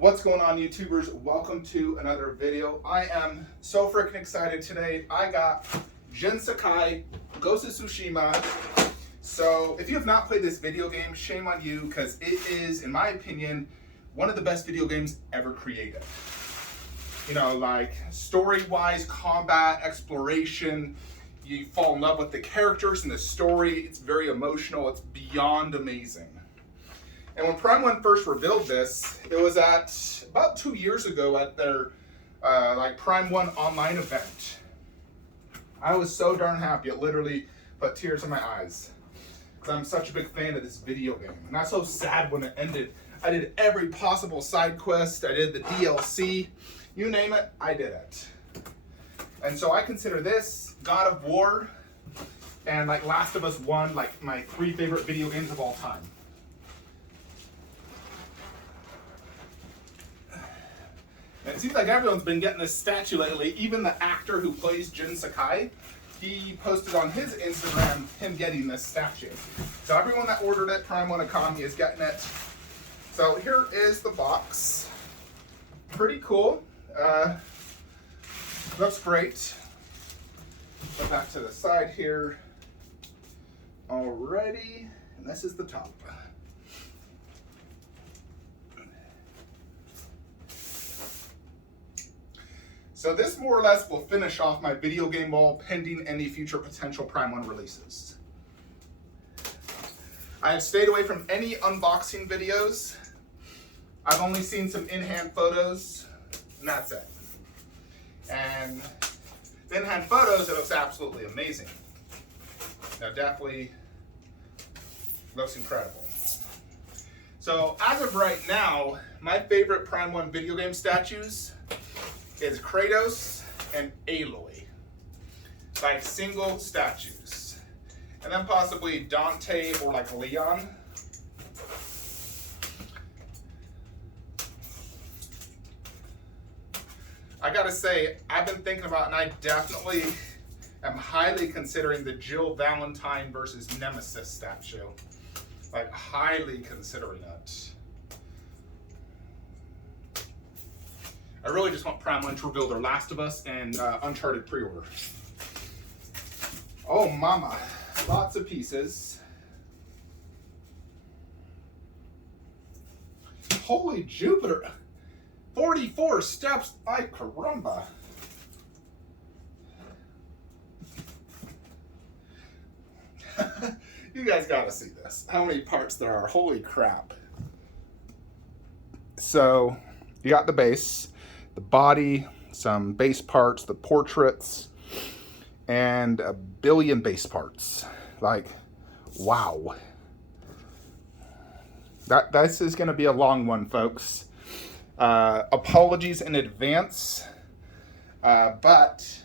What's going on, YouTubers? Welcome to another video. I am so freaking excited today. I got Sakai, Ghost of Tsushima. So if you have not played this video game, shame on you, because it is, in my opinion, one of the best video games ever created. You know, like story-wise, combat, exploration, you fall in love with the characters and the story. It's very emotional. It's beyond amazing. And when Prime 1 first revealed this, it was at about 2 years ago at their Prime 1 online event. I was so darn happy. It literally put tears in my eyes because I'm such a big fan of this video game. And I was so sad when it ended. I did every possible side quest. I did the DLC. You name it, I did it. And so I consider this, God of War, and like Last of Us 1, like my 3 favorite video games of all time. And it seems like everyone's been getting this statue lately. Even the actor who plays Sakai, he posted on his Instagram him getting this statue. So everyone that ordered it, Prime 1 Economy, is getting it. So here is the box. Pretty cool. Looks great. Put that to the side here. Alrighty, and this is the top. So this more or less will finish off my video game wall pending any future potential Prime 1 releases. I have stayed away from any unboxing videos. I've only seen some in-hand photos, and that's it. And the in-hand photos, it looks absolutely amazing. Now definitely looks incredible. So as of right now, my favorite Prime 1 video game statues is Kratos and Aloy, like single statues. And then possibly Dante or like Leon. I gotta say, I've been thinking about, and I definitely am highly considering the Jill Valentine versus Nemesis statue. Like, highly considering it. I really just want Prime 1 to reveal their Last of Us and Uncharted pre-order. Oh mama, lots of pieces. Holy Jupiter, 44 steps, ay caramba. You guys gotta see this. How many parts there are, holy crap. So, you got the base, the body, some base parts, the portraits, and a billion base parts. Like, wow. This is going to be a long one, folks. Apologies in advance, but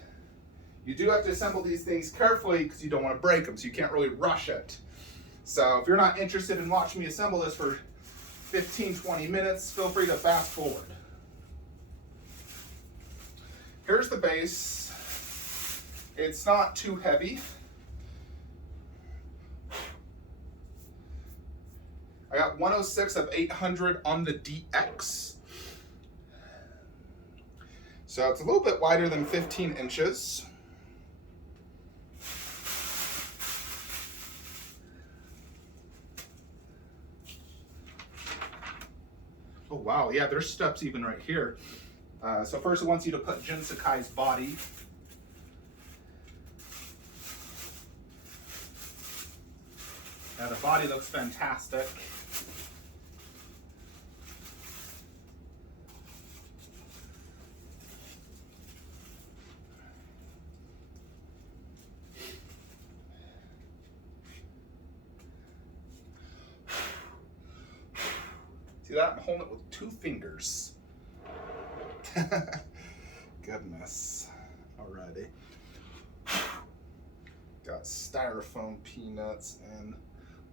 you do have to assemble these things carefully because you don't want to break them, so you can't really rush it. So if you're not interested in watching me assemble this for 15-20 minutes, feel free to fast forward. Here's the base. It's not too heavy. I got 106 of 800 on the DX. So it's a little bit wider than 15 inches. Oh wow, yeah, there's steps even right here. So first it wants you to put Jin Sakai's body. Now the body looks fantastic. See that? I'm holding it with 2 fingers. Goodness. Alrighty. Got styrofoam peanuts, and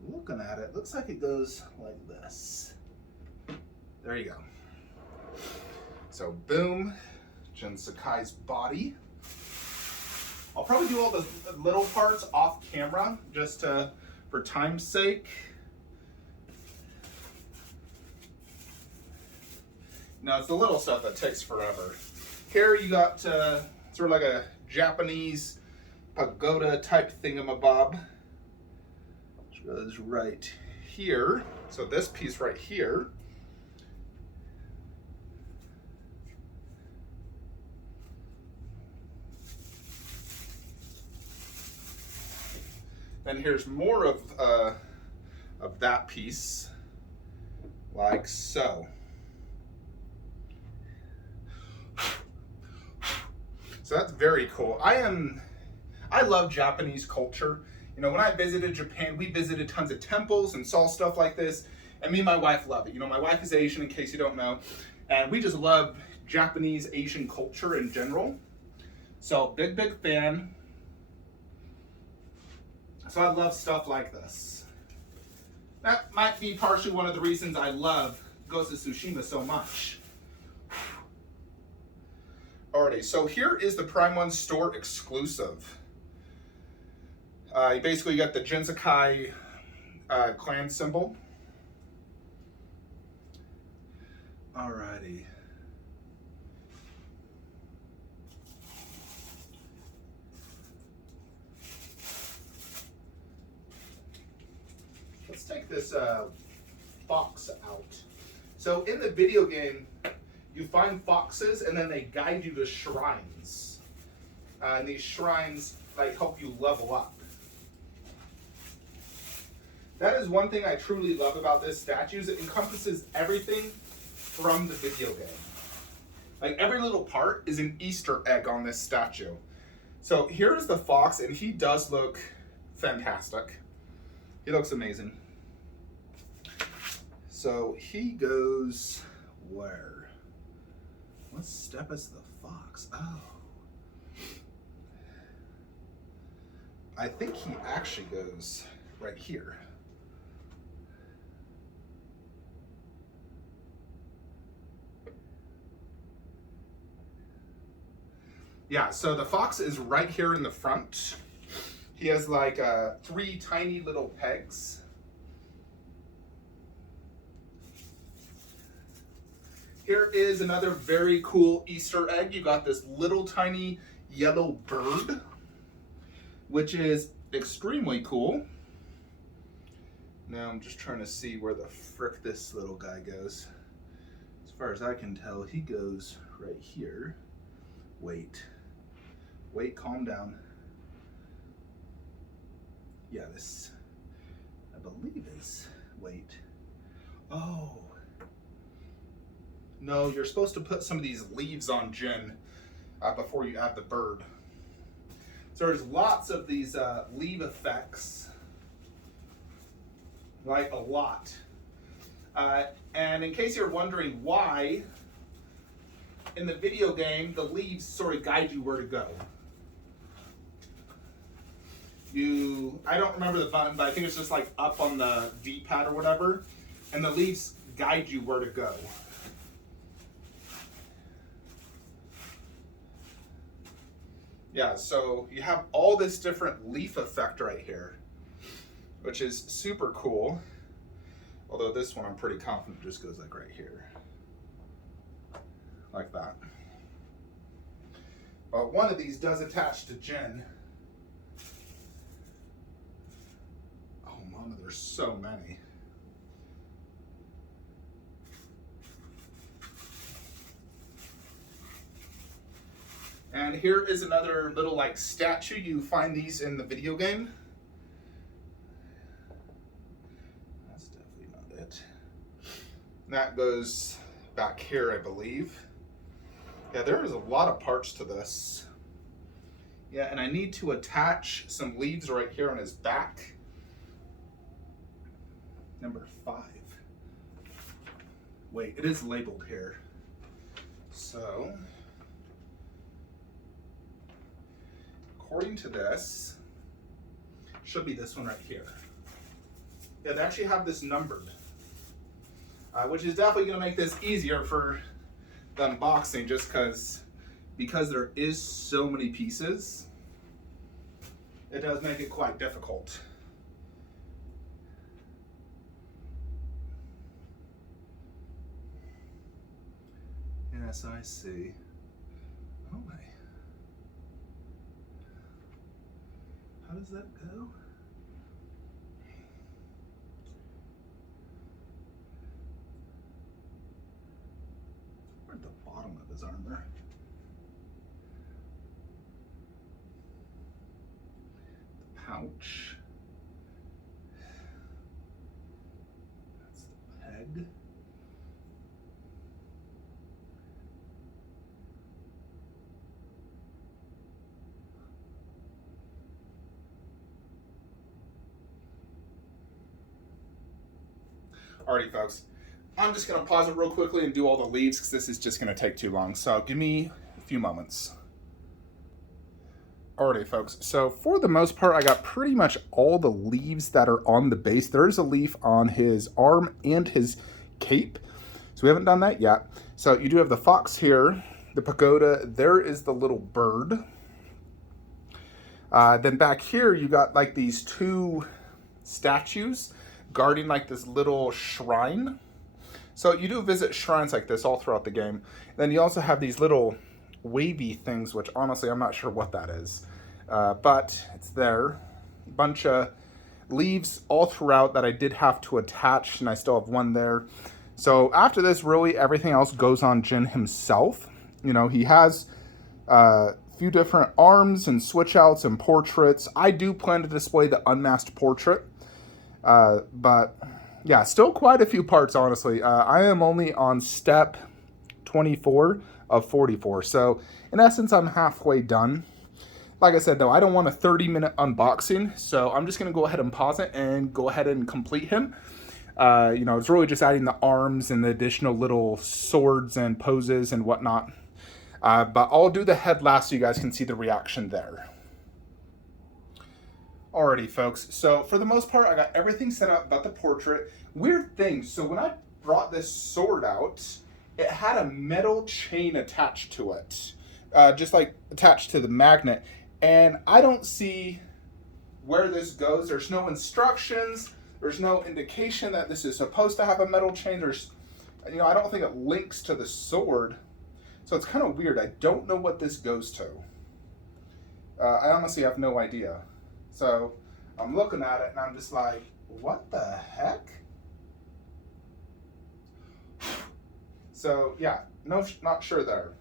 looking at it, looks like it goes like this. There you go. So boom, Jin Sakai's body. I'll probably do all the little parts off camera just for time's sake. No, it's the little stuff that takes forever. Here you got sort of like a Japanese pagoda type thingamabob, which goes right here. So this piece right here then here's more of that piece, like so. So that's very cool. I love Japanese culture. You know, when I visited Japan, we visited tons of temples and saw stuff like this, and me and my wife love it. You know, my wife is Asian, in case you don't know, and we just love Japanese Asian culture in general. So big fan. So I love stuff like this. That might be partially one of the reasons I love Ghost of Tsushima so much. Alrighty, so here is the Prime 1 store exclusive. You basically got the Sakai clan symbol. Alrighty. Let's take this fox out. So in the video game, you find foxes and then they guide you to shrines. And these shrines like help you level up. That is one thing I truly love about this statue, is it encompasses everything from the video game. Like every little part is an Easter egg on this statue. So here is the fox, and he does look fantastic. He looks amazing. So he goes where? What step is the fox? Oh. I think he actually goes right here. Yeah, so the fox is right here in the front. He has like 3 tiny little pegs. Here is another very cool Easter egg. You got this little tiny yellow bird, which is extremely cool. Now I'm just trying to see where the frick this little guy goes. As far as I can tell, he goes right here. Wait, calm down. Yeah, this, I believe is, wait. Oh. No, you're supposed to put some of these leaves on Jin before you add the bird. So there's lots of these leaf effects, like a lot. And in case you're wondering why, in the video game, the leaves sort of guide you where to go. I don't remember the button, but I think it's just like up on the D-pad or whatever, and the leaves guide you where to go. Yeah, so you have all this different leaf effect right here, which is super cool. Although this one I'm pretty confident just goes like right here. Like that. But one of these does attach to Jin. Oh mama, there's so many. And here is another little like statue. You find these in the video game. That's definitely not it. That goes back here, I believe. Yeah, there is a lot of parts to this. Yeah, and I need to attach some leaves right here on his back. Number 5. Wait, it is labeled here. So, according to this, should be this one right here. Yeah, they actually have this numbered, which is definitely going to make this easier for the unboxing, just because there is so many pieces, it does make it quite difficult. Yes, I see. Oh my. How does that go? Where's the bottom of his armor? The pouch. That's the peg. Alrighty, folks. I'm just going to pause it real quickly and do all the leaves because this is just going to take too long. So give me a few moments. Alrighty, folks. So for the most part, I got pretty much all the leaves that are on the base. There's a leaf on his arm and his cape. So we haven't done that yet. So you do have the fox here, the pagoda. There is the little bird. Then back here, you got like these two statues guarding like this little shrine. So you do visit shrines like this all throughout the game. Then you also have these little wavy things, which honestly I'm not sure what that is, but it's there. A bunch of leaves all throughout that I did have to attach, and I still have one there. So after this, really everything else goes on Jin himself. You know, he has a few different arms and switch outs and portraits. I do plan to display the unmasked portrait, but yeah, still quite a few parts, honestly. I am only on step 24 of 44. So in essence, I'm halfway done. Like I said, though, I don't want a 30-minute unboxing. So I'm just going to go ahead and pause it and go ahead and complete him. You know, it's really just adding the arms and the additional little swords and poses and whatnot. But I'll do the head last so you guys can see the reaction there. Alrighty, folks, so for the most part, I got everything set up about the portrait. Weird thing, so when I brought this sword out, it had a metal chain attached to it, just like attached to the magnet, and I don't see where this goes. There's no instructions, there's no indication that this is supposed to have a metal chain. There's, you know, I don't think it links to the sword, so it's kind of weird. I don't know what this goes to. I honestly have no idea. So I'm looking at it and I'm just like, what the heck? So yeah, no, not sure there.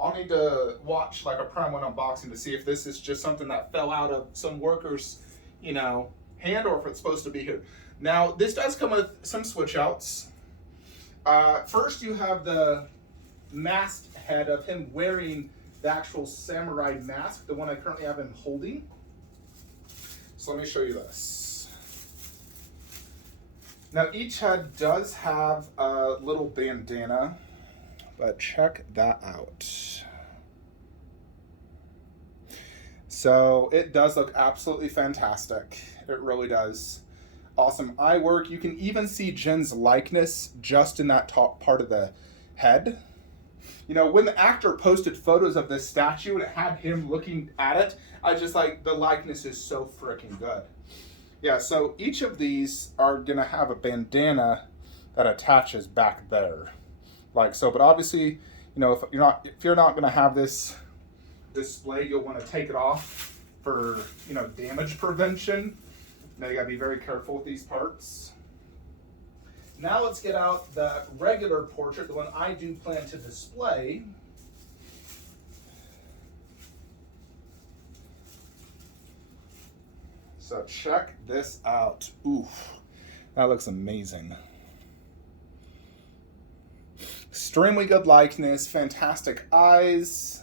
I'll need to watch like a Prime 1 unboxing to see if this is just something that fell out of some worker's, you know, hand, or if it's supposed to be here. Now, this does come with some switch outs. First, you have the masked head of him wearing the actual samurai mask, the one I currently have him holding. So let me show you this. Now each head does have a little bandana, but check that out. So it does look absolutely fantastic. It really does. Awesome eye work. You can even see Jin's likeness just in that top part of the head. You know, when the actor posted photos of this statue and it had him looking at it, I just like, the likeness is so freaking good. Yeah, so each of these are gonna have a bandana that attaches back there, like so. But obviously, you know, if you're not gonna have this display, you'll want to take it off for, you know, damage prevention. Now you gotta be very careful with these parts. Now let's get out the regular portrait, the one I do plan to display. So check this out. Oof, that looks amazing. Extremely good likeness, fantastic eyes.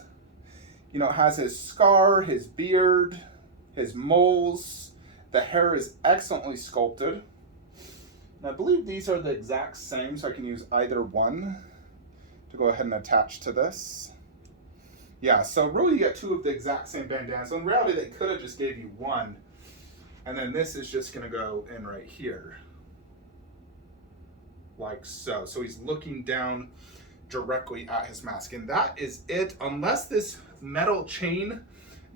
You know, it has his scar, his beard, his moles. The hair is excellently sculpted. And I believe these are the exact same, so I can use either one to go ahead and attach to this. Yeah, so really you get two of the exact same bandanas. So in reality, they could have just gave you one. And then this is just gonna go in right here. Like so. So he's looking down directly at his mask. And that is it. Unless this metal chain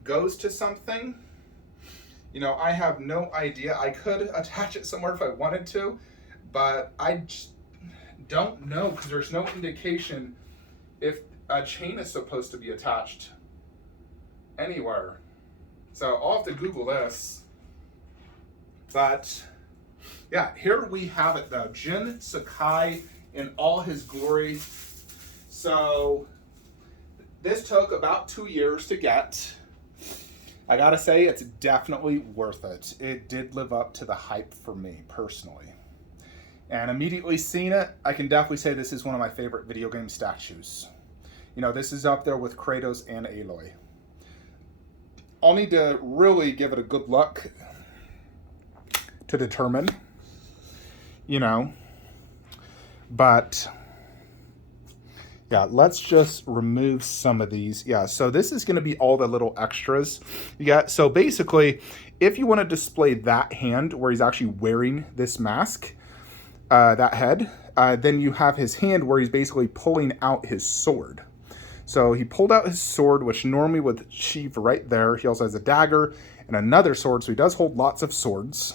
goes to something, you know, I have no idea. I could attach it somewhere if I wanted to, but I don't know because there's no indication if a chain is supposed to be attached anywhere. So I'll have to Google this. But yeah, here we have it though. Jin Sakai in all his glory. So this took about 2 years to get. I gotta say, it's definitely worth it. It did live up to the hype for me personally. And immediately seeing it, I can definitely say this is one of my favorite video game statues. You know, this is up there with Kratos and Aloy. I'll need to really give it a good look to determine, you know, but yeah, let's just remove some of these. Yeah, so this is going to be all the little extras you got. So basically, if you want to display that hand where he's actually wearing this mask, that head, then you have his hand where he's basically pulling out his sword. So he pulled out his sword, which normally would sheath right there. He also has a dagger and another sword, so he does hold lots of swords.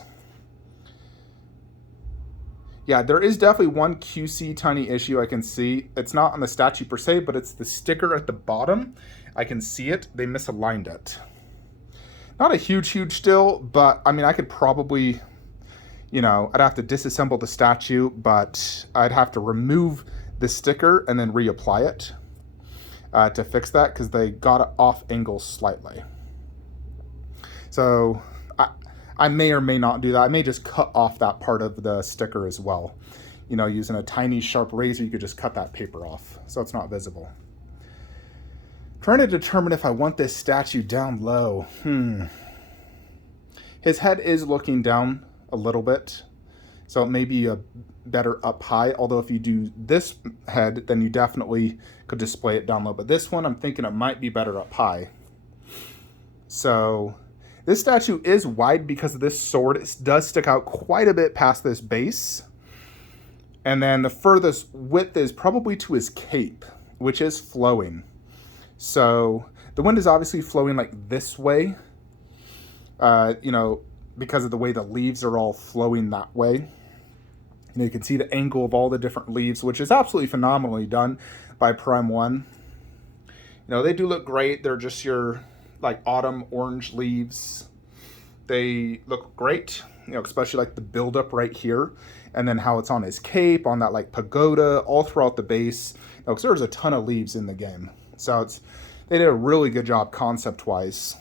Yeah, there is definitely one QC tiny issue I can see. It's not on the statue per se, but it's the sticker at the bottom. I can see it. They misaligned it. Not a huge deal, but I mean, I could probably, you know, I'd have to disassemble the statue, but I'd have to remove the sticker and then reapply it to fix that because they got it off angle slightly. So I may or may not do that. I may just cut off that part of the sticker as well. You know, using a tiny sharp razor, you could just cut that paper off so it's not visible. Trying to determine if I want this statue down low. His head is looking down a little bit, so it may be a better up high. Although if you do this head, then you definitely could display it down low. But this one, I'm thinking it might be better up high. So this statue is wide because of this sword. It does stick out quite a bit past this base. And then the furthest width is probably to his cape, which is flowing. So the wind is obviously flowing like this way, you know, because of the way the leaves are all flowing that way. And you can see the angle of all the different leaves, which is absolutely phenomenally done by Prime 1. You know, they do look great. They're just your like autumn orange leaves. They look great, you know, especially like the buildup right here. And then how it's on his cape, on that like pagoda, all throughout the base. You know, because there's a ton of leaves in the game. So they did a really good job concept-wise.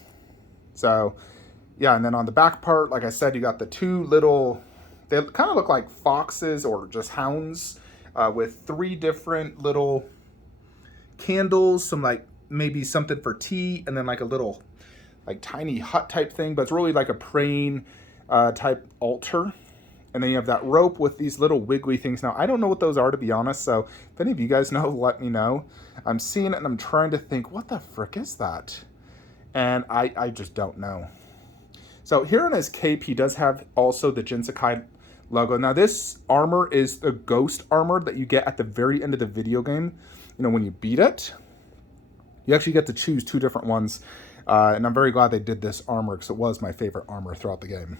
So yeah, and then on the back part, like I said, you got the two little, they kind of look like foxes or just hounds with 3 different little candles, some like maybe something for tea, and then like a little like tiny hut type thing, but it's really like a praying type altar. And then you have that rope with these little wiggly things. Now, I don't know what those are, to be honest, so if any of you guys know, let me know. I'm seeing it and I'm trying to think, what the frick is that? And I just don't know. So here on his cape, he does have also the Jin Sakai logo. Now, this armor is the ghost armor that you get at the very end of the video game. You know, when you beat it, you actually get to choose 2 different ones. And I'm very glad they did this armor because it was my favorite armor throughout the game.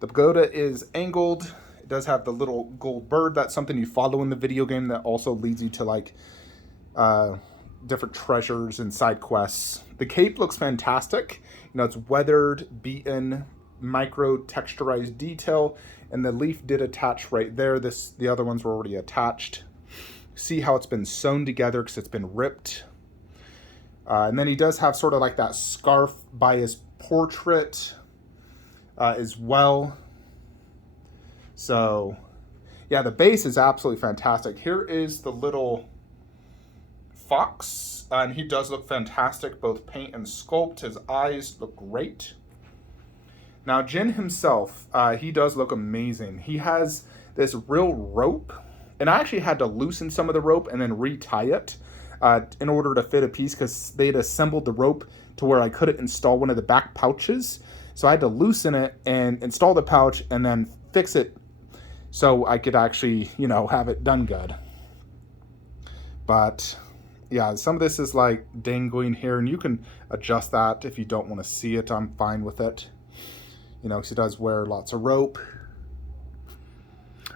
The pagoda is angled. It does have the little gold bird. That's something you follow in the video game that also leads you to like different treasures and side quests. The cape looks fantastic. You know, it's weathered, beaten, micro texturized detail, and the leaf did attach right there. The other ones were already attached. See how it's been sewn together because it's been ripped. And then he does have sort of like that scarf by his portrait as well. So yeah, the base is absolutely fantastic. Here is the little fox, and he does look fantastic, both paint and sculpt. His eyes look great. Now Jin himself, he does look amazing. He has this real rope, and I actually had to loosen some of the rope and then retie it in order to fit a piece because they'd assembled the rope to where I couldn't install one of the back pouches. So I had to loosen it and install the pouch and then fix it so I could actually, you know, have it done good. But yeah, some of this is like dangling here, and you can adjust that if you don't want to see it. I'm fine with it. You know, because he does wear lots of rope.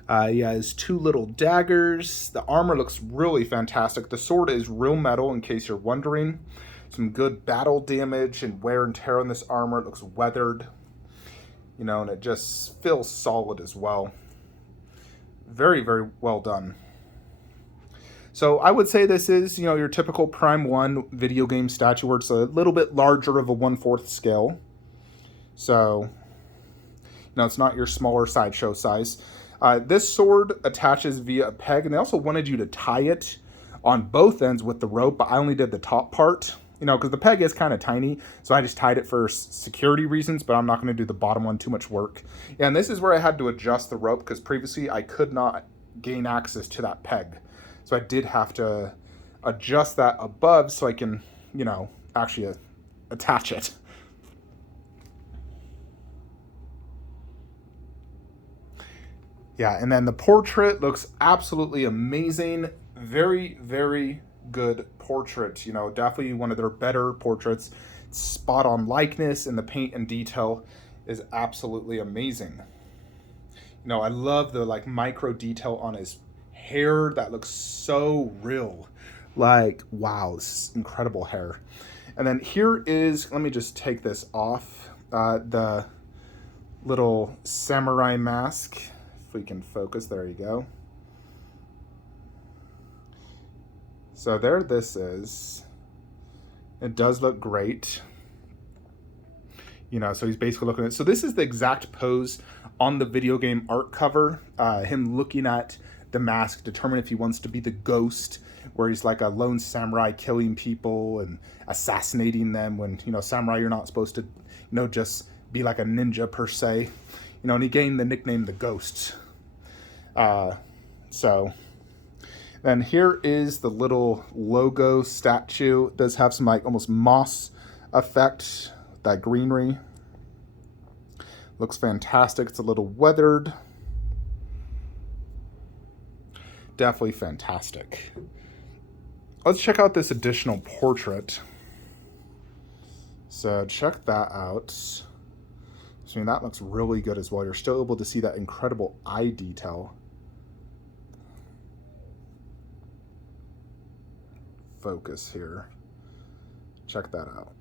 He has two little daggers. The armor looks really fantastic. The sword is real metal, in case you're wondering. Some good battle damage and wear and tear on this armor. It looks weathered, you know, and it just feels solid as well. Very, very well done. So I would say this is, you know, your typical Prime 1 video game statue where it's a little bit larger of a 1/4 scale. So, you know, it's not your smaller sideshow size. This sword attaches via a peg, and they also wanted you to tie it on both ends with the rope, but I only did the top part, you know, because the peg is kind of tiny, so I just tied it for security reasons, but I'm not going to do the bottom one, too much work. Yeah, and this is where I had to adjust the rope, because previously I could not gain access to that peg. So I did have to adjust that above so I can, you know, actually attach it. Yeah, and then the portrait looks absolutely amazing. Very, very good portrait. You know, definitely one of their better portraits. Spot on likeness, and the paint and detail is absolutely amazing. You know, I love the like micro detail on his hair. That looks so real. Like, wow, this is incredible hair. And then here is, let me just take this off, the little samurai mask. If we can focus, there you go. So there this is. It does look great. You know, so he's basically looking at, so this is the exact pose on the video game art cover. Him looking at the mask, determine if he wants to be the ghost, where he's like a lone samurai killing people and assassinating them when, you know, samurai, you're not supposed to, you know, just be like a ninja per se. You know, and he gained the nickname the Ghost. So then here is the little logo statue. It does have some like almost moss effect, that greenery. Looks fantastic. It's a little weathered. Definitely fantastic. Let's check out this additional portrait. So check that out. So, I mean, that looks really good as well. You're still able to see that incredible eye detail. Focus here. Check that out.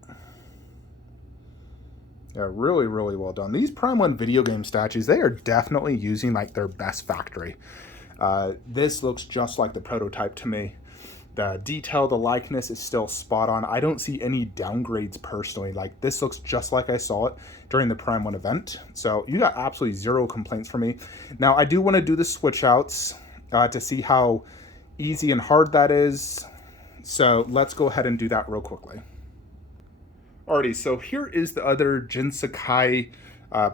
Yeah, really, really well done. These Prime 1 video game statues, they are definitely using like their best factory. This looks just like the prototype to me. The detail, the likeness is still spot on. I don't see any downgrades personally. Like, this looks just like I saw it during the Prime 1 event. So you got absolutely zero complaints from me. Now, I do want to do the switch outs to see how easy and hard that is. So let's go ahead and do that real quickly. Alrighty, so here is the other Jin Sakai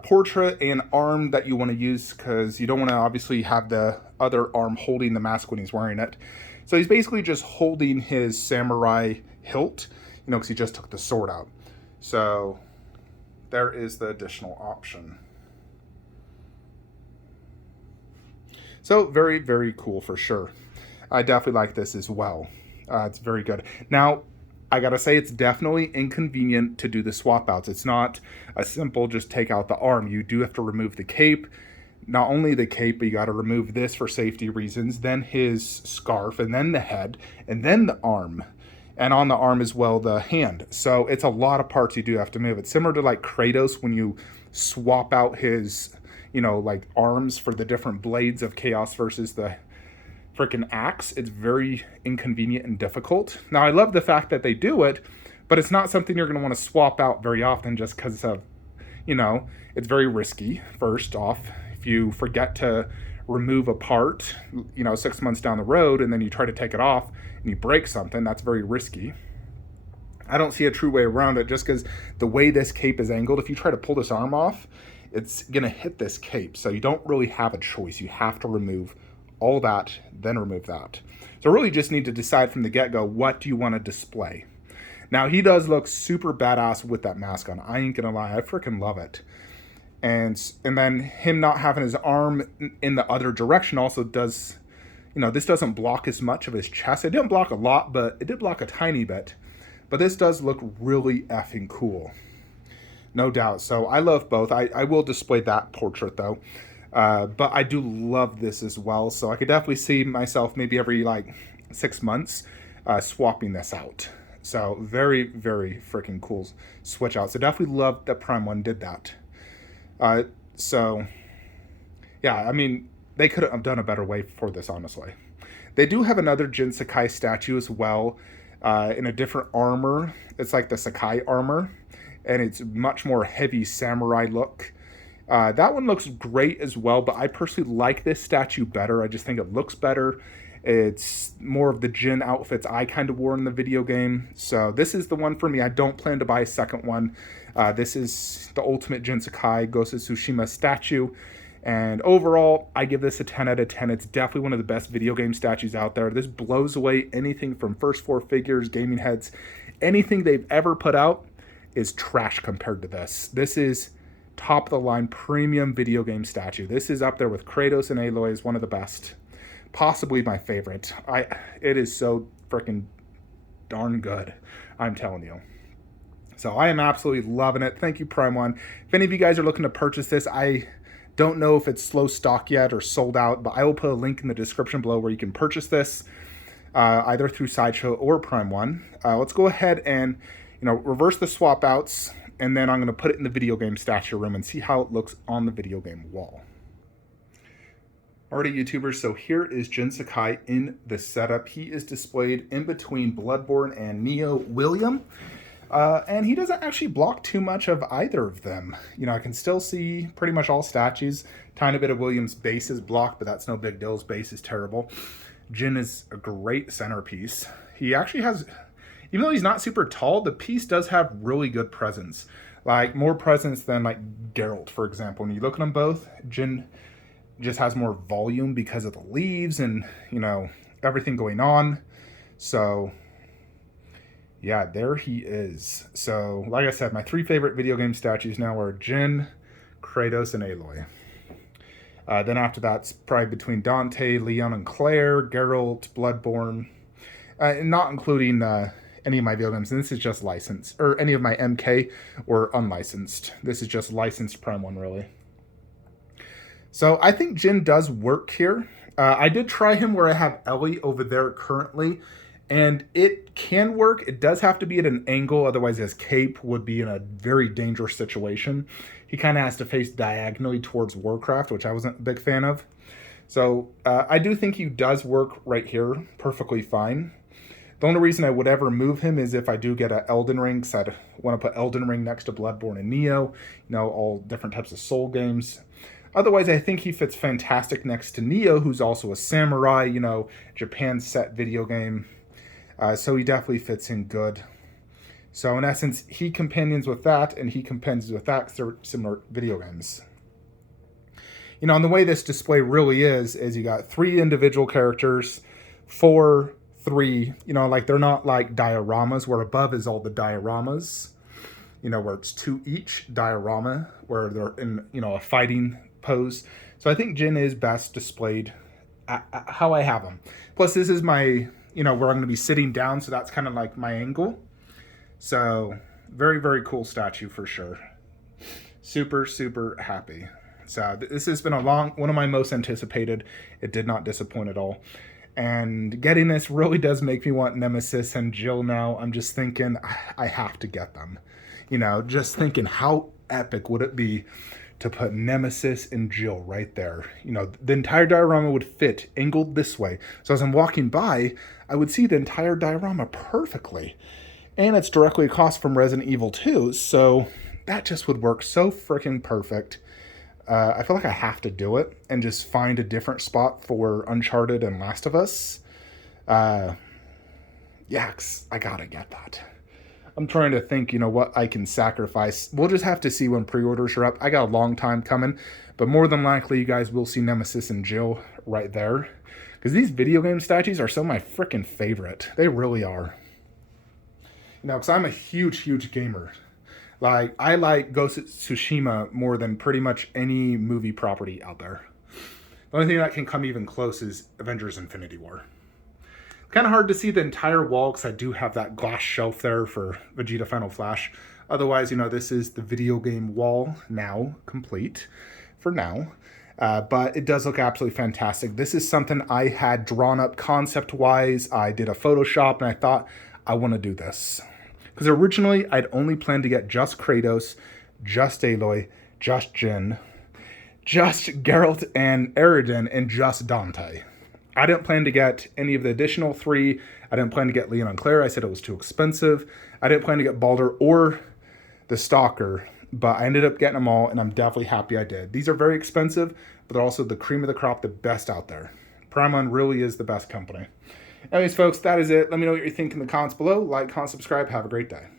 portrait and arm that you want to use, because you don't want to obviously have the other arm holding the mask when he's wearing it. So he's basically just holding his samurai hilt, you know, because he just took the sword out. So there is the additional option. So very, very cool for sure. I definitely like this as well. It's very good. Now, I gotta say, it's definitely inconvenient to do the swap outs. It's not a simple just take out the arm. You do have to remove the cape. Not only the cape, but you got to remove this for safety reasons, then his scarf, and then the head, and then the arm. And on the arm as well, the hand. So it's a lot of parts you do have to move. It's similar to like Kratos when you swap out his, you know, like arms for the different blades of Chaos versus the freaking axe. It's very inconvenient and difficult. Now, I love the fact that they do it, but it's not something you're going to want to swap out very often just because of, you know, it's very risky, first off. If you forget to remove a part, you know, 6 months down the road, and then you try to take it off and you break something, that's very risky. I don't see a true way around it, just because the way this cape is angled, if you try to pull this arm off, it's going to hit this cape. So you don't really have a choice. You have to remove all that, then remove that. So really just need to decide from the get-go, what do you want to display? Now, he does look super badass with that mask on. I ain't gonna lie, I freaking love it. And then him not having his arm in the other direction also does, you know, this doesn't block as much of his chest. It didn't block a lot, but it did block a tiny bit. But this does look really effing cool. No doubt. So I love both. I will display that portrait though. But I do love this as well. So I could definitely see myself maybe every like 6 months swapping this out. So very, very freaking cool switch out. So definitely love that Prime 1 did that. So yeah, I mean, they could have done a better way for this, honestly. They do have another Jin Sakai statue as well, in a different armor. It's like the Sakai armor, and it's much more heavy samurai look. That one looks great as well, but I personally like this statue better. I just think it looks better. It's more of the Jin outfits I kind of wore in the video game. So this is the one for me. I don't plan to buy a second one. This is the ultimate Jin Sakai Ghost of Tsushima statue. And overall, I give this a 10 out of 10. It's definitely one of the best video game statues out there. This blows away anything from First Four Figures, Gaming Heads. Anything they've ever put out is trash compared to this. This is top of the line premium video game statue. This is up there with Kratos and Aloy as one of the best. Possibly my favorite. It is so freaking darn good, I'm telling you. So I am absolutely loving it. Thank you, Prime 1. If any of you guys are looking to purchase this, I don't know if it's slow stock yet or sold out, but I will put a link in the description below where you can purchase this, either through Sideshow or Prime 1. Let's go ahead and reverse the swap outs, and then I'm going to put it in the video game statue room and see how it looks on the video game wall. Alrighty, YouTubers, so here is Jin Sakai in the setup. He is displayed in between Bloodborne and Neo William. And he doesn't actually block too much of either of them. I can still see pretty much all statues. Tiny bit of William's base is blocked, but that's no big deal. His base is terrible. Jin is a great centerpiece. He actually has, even though he's not super tall, the piece does have really good presence. Like, more presence than, like, Geralt, for example. When you look at them both, Jin just has more volume because of the leaves and, everything going on. So yeah, there he is. So, like I said, my three favorite video game statues now are Jin, Kratos, and Aloy. Then after that's probably between Dante, Leon and Claire, Geralt, Bloodborne, not including any of my video games. And this is just licensed, or any of my MK or unlicensed. This is just licensed Prime 1, really. So I think Jin does work here. I did try him where I have Ellie over there currently, and it can work. It does have to be at an angle, otherwise his cape would be in a very dangerous situation. He kind of has to face diagonally towards Warcraft, which I wasn't a big fan of. So I do think he does work right here perfectly fine. The only reason I would ever move him is if I do get an Elden Ring, because I'd want to put Elden Ring next to Bloodborne and Neo, all different types of Soul games. Otherwise, I think he fits fantastic next to Neo, who's also a samurai, Japan set video game. So he definitely fits in good. So in essence, he companions with that, and he companions with that because they're similar video games. And the way this display really is you got 3 individual characters, 4, 3, like they're not like dioramas, where above is all the dioramas, where it's 2 each diorama, where they're in, a fighting pose. So I think Jin is best displayed how I have him. Plus, this is my where I'm going to be sitting down, so that's kind of like my angle. So very, very cool statue for sure. Super, super happy. So this has been one of my most anticipated. It did not disappoint at all. And getting this really does make me want Nemesis and Jill now. I'm just thinking I have to get them. Just thinking how epic would it be to put Nemesis and Jill right there. The entire diorama would fit angled this way. So as I'm walking by, I would see the entire diorama perfectly. And it's directly across from Resident Evil 2, so that just would work so freaking perfect. I feel like I have to do it and just find a different spot for Uncharted and Last of Us. Yeah, 'cause I gotta get that. I'm trying to think, what I can sacrifice. We'll just have to see when pre-orders are up. I got a long time coming, but more than likely you guys will see Nemesis and Jill right there. Because these video game statues are some of my freaking favorite. They really are. Because I'm a huge, huge gamer. Like, I like Ghost of Tsushima more than pretty much any movie property out there. The only thing that can come even close is Avengers Infinity War. Kind of hard to see the entire wall because I do have that glass shelf there for Vegeta Final Flash. Otherwise, this is the video game wall now complete for now. but it does look absolutely fantastic. This is something I had drawn up concept-wise. I did a Photoshop, and I thought, I want to do this. Because originally, I'd only planned to get just Kratos, just Aloy, just Jin, just Geralt and Eridan, and just Dante. I didn't plan to get any of the additional 3. I didn't plan to get Leon and Claire. I said it was too expensive. I didn't plan to get Baldur or the Stalker, but I ended up getting them all, and I'm definitely happy I did. These are very expensive, but they're also the cream of the crop, the best out there. Paramount really is the best company. Anyways, folks, that is it. Let me know what you think in the comments below. Like, comment, subscribe. Have a great day.